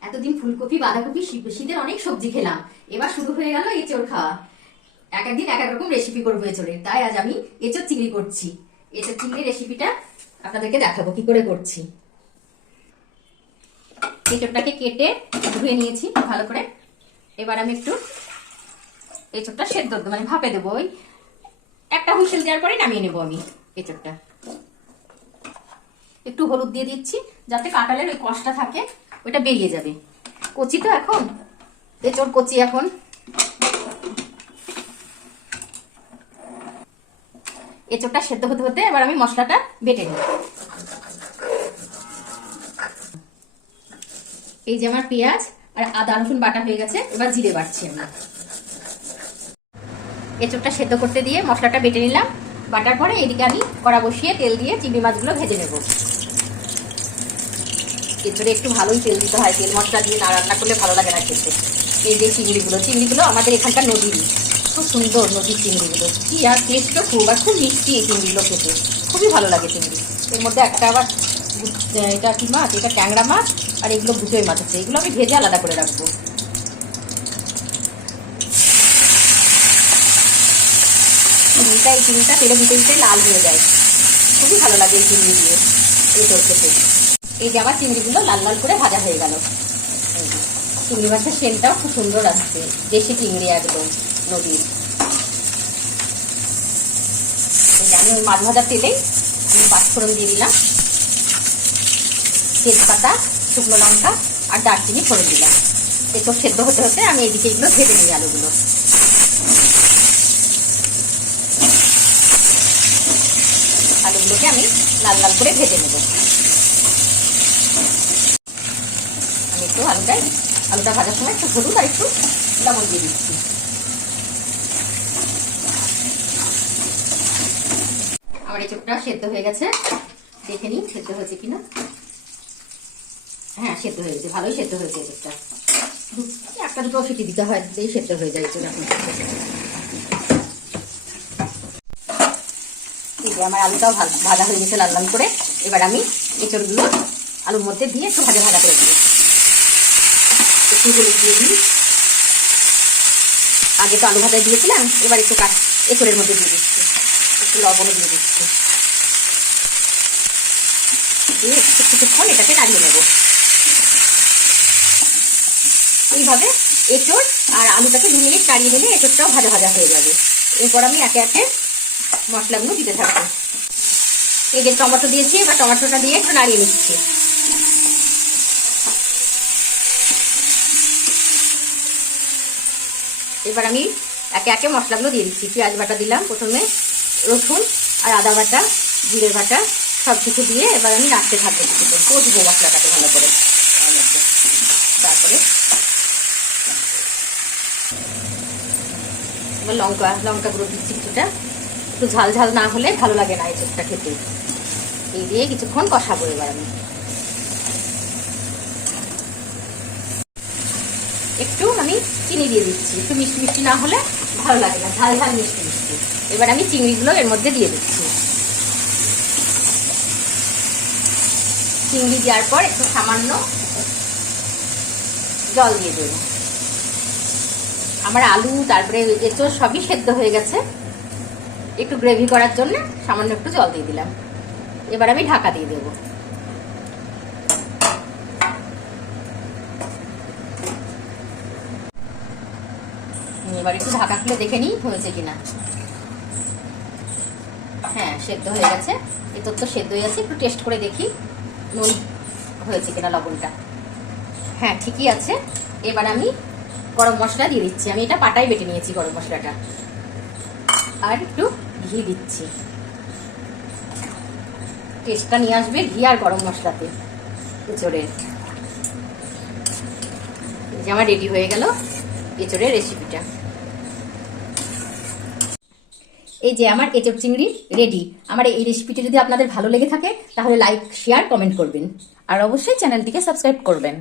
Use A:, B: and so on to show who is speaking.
A: এতদিন ফুলকপি, বাঁধাকপি শীত- শীতের অনেক সবজি খেলাম। এবার শুরু হয়ে গেল এঁচড় খাওয়া। এক একদিন এক এক রকম রেসিপি করব এঁচড়ের তাই আজ আমি এঁচড় চিংড়ি করছি। এঁচড় চিংড়ি রেসিপিটা আপনাদেরকে দেখাবো কি করে করছি। এঁচড়টাকে কেটে ধুয়ে নিয়েছি ভালো করে। এবার আমি একটু এঁচড়টা সেদ্ধ মানে ভাপে দেবো। ওই একটা হুইসেল দেওয়ার পরে নামিয়ে নেব আমি এঁচড়টা। একটু হলুদ দিয়ে দিচ্ছি, যাতে কাঁটালের ওই কষটা থাকে। ওইটা বেরিয়ে যাবে। কচি তো এখন? এঁচড় কচি এখন। এঁচড়টা সেদ্ধ হতে হতে এবার আমি মশলাটা বেটে নেব। এই যে আমার পেঁয়াজ আর আদা, রসুন বাটা হয়ে গেছে, এবার জিরে বাটছি আমি। এঁচড়টা সেদ্ধ করতে দিয়ে মশলাটা বেটে নিলাম। বাটার পরে এদিকে আমি কড়া বসিয়ে তেল দিয়ে চিংড়ি মাছগুলো ভেজে নেব। এঁচড়ে একটু ভালোই তেল দিতে হয়। তেল মশলা দিয়ে না রান্না করলে ভালো লাগে না খেতে। এই যে চিংড়িগুলো চিংড়িগুলো আমাদের এখানকার নদীরই খুব সুন্দর নদীর চিংড়িগুলো। কি আর টেস্টও খুব, আর খুব মিষ্টি এই চিংড়িগুলো খেতে। খুবই ভালো লাগে চিংড়ি। এর মধ্যে একটা আবার এটা কি মাছ? এটা ট্যাংরা মাছ, আর এগুলো গুটোই মাছ আছে। এগুলো আমি ভেজে আলাদা করে রাখব। এই চিংড়িটা তেলে দিতে লাল হয়ে যায়। খুবই ভালো লাগে এই চিংড়ি দিয়ে, এই তোর খেতে এই যে আমার চিংড়িগুলো লাল লাল করে ভাজা হয়ে গেল। চিংড়ি মাছের সেন্টটাও খুব সুন্দর আসছে, দেশি চিংড়ি একদম, নদীর। আমি ওই মাছ ভাজার তেলেই আমি পাঁচফোড়ন দিয়ে দিলাম। তেজপাতা, শুকনো লঙ্কা আর দারচিনি ফোড়ন দিলাম। এসব সেদ্ধ হতে হতে আমি এদিকে এগুলো ভেজে নিই আলুগুলো। আলুগুলোকে আমি লাল লাল করে ভেজে নেব আমি একটু আলুটাই আলুটা ভাজার সময় একটু হলুদ আর একটু লবণ দিয়ে দিচ্ছি। আমার এই চোখটা সেদ্ধ হয়ে গেছে। দেখে নিই সেদ্ধ হয়েছে কিনা। হ্যাঁ সেদ্ধ হয়ে গেছে, ভালোই সেদ্ধ হয়েছে এই চোখটা। একটা দুটো সিটি দিতে হয় দিতেই সেদ্ধ হয়ে যায় চোখ। এখন আমার আলুটাও ভাজা হয়ে গেছে লাল লাল করে। এবার আমি এঁচড়গুলো আলুর মধ্যে দিয়ে একটু ভাজা ভাজা করে দিই একটু হলুদ দিয়ে দিই। আগে তো আলু ভাজা দিয়েছিলাম, এবার একটু কাঠ, এঁচড়ের মধ্যে দিয়ে দিচ্ছি। একটু লবণও দিয়ে দিচ্ছি। দিয়ে একটু কিছুক্ষণ এটাকে নাড়িয়ে নেব। এইভাবে এঁচড় আর আলুটাকে দু মিনিট নাড়িয়ে নিলে এঁচড়টাও ভাজা ভাজা হয়ে যাবে। এরপর আমি একে একে মশলাগুলো দিতে থাকব। এই যে টমেটো দিয়েছি, এবার টমেটোটা দিয়ে একটু নাড়িয়ে নিচ্ছি। এবার আমি একে একে মশলাগুলো দিয়ে দিচ্ছি। পেঁয়াজ বাটা দিলাম প্রথমে, রসুন আর আদা বাটা, জিরে বাটা সব কিছু দিয়ে এবার আমি নাড়তে থাকব কিছুক্ষণ কষবো মশলাটাকে ভালো করে। তারপরে এবার লঙ্কা লঙ্কা গুঁড়ো দিচ্ছি কিছুটা। একটু ঝাল ঝাল না হলে ভালো লাগে না এই চোখটা খেতে। এই দিয়ে কিছুক্ষণ কষাবো এবার আমি। একটু আমি চিনি দিয়ে দিচ্ছি। একটু মিষ্টি মিষ্টি না হলে ভালো লাগে না। ঝাল ঝাল মিষ্টি মিষ্টি। এবার আমি চিংড়িগুলো এর মধ্যে দিয়ে দিচ্ছি। চিংড়ি দেওয়ার পর একটু সামান্য জল দিয়ে দেবো। আমার আলু, তারপরে এঁচড় সবই সেদ্ধ হয়ে গেছে। একটু গ্রেভি করার জন্য সামান্য একটু জল দিয়ে দিলাম। এবার আমি ঢাকা দিয়ে দেবো। এবার একটু ঢাকা খুলে দেখে নিই হয়েছে কিনা। হ্যাঁ সেদ্ধ হয়ে গেছে। এতর তো সেদ্ধ হয়ে গেছে একটু টেস্ট করে দেখি নুন হয়েছে কিনা লবণটা। হ্যাঁ ঠিকই আছে। এবার আমি গরম মশলা দিয়ে দিচ্ছি। আমি এটা পাটাই বেটে নিয়েছি গরম মশলাটা। আর একটু ঘি দিচ্ছি। টেস্টটা নিয়ে আসবে ঘি আর গরম মশলাতে, এঁচড়ের। যে আমার রেডি হয়ে গেল এঁচড়ের রেসিপিটা এই যে আমার এচপ চিংড়ি রেডি আমার এই রেসিপিটি যদি আপনাদের ভালো লেগে থাকে, তাহলে লাইক শেয়ার কমেন্ট করবেন।
B: আর অবশ্যই চ্যানেলটিকে সাবস্ক্রাইব করবেন।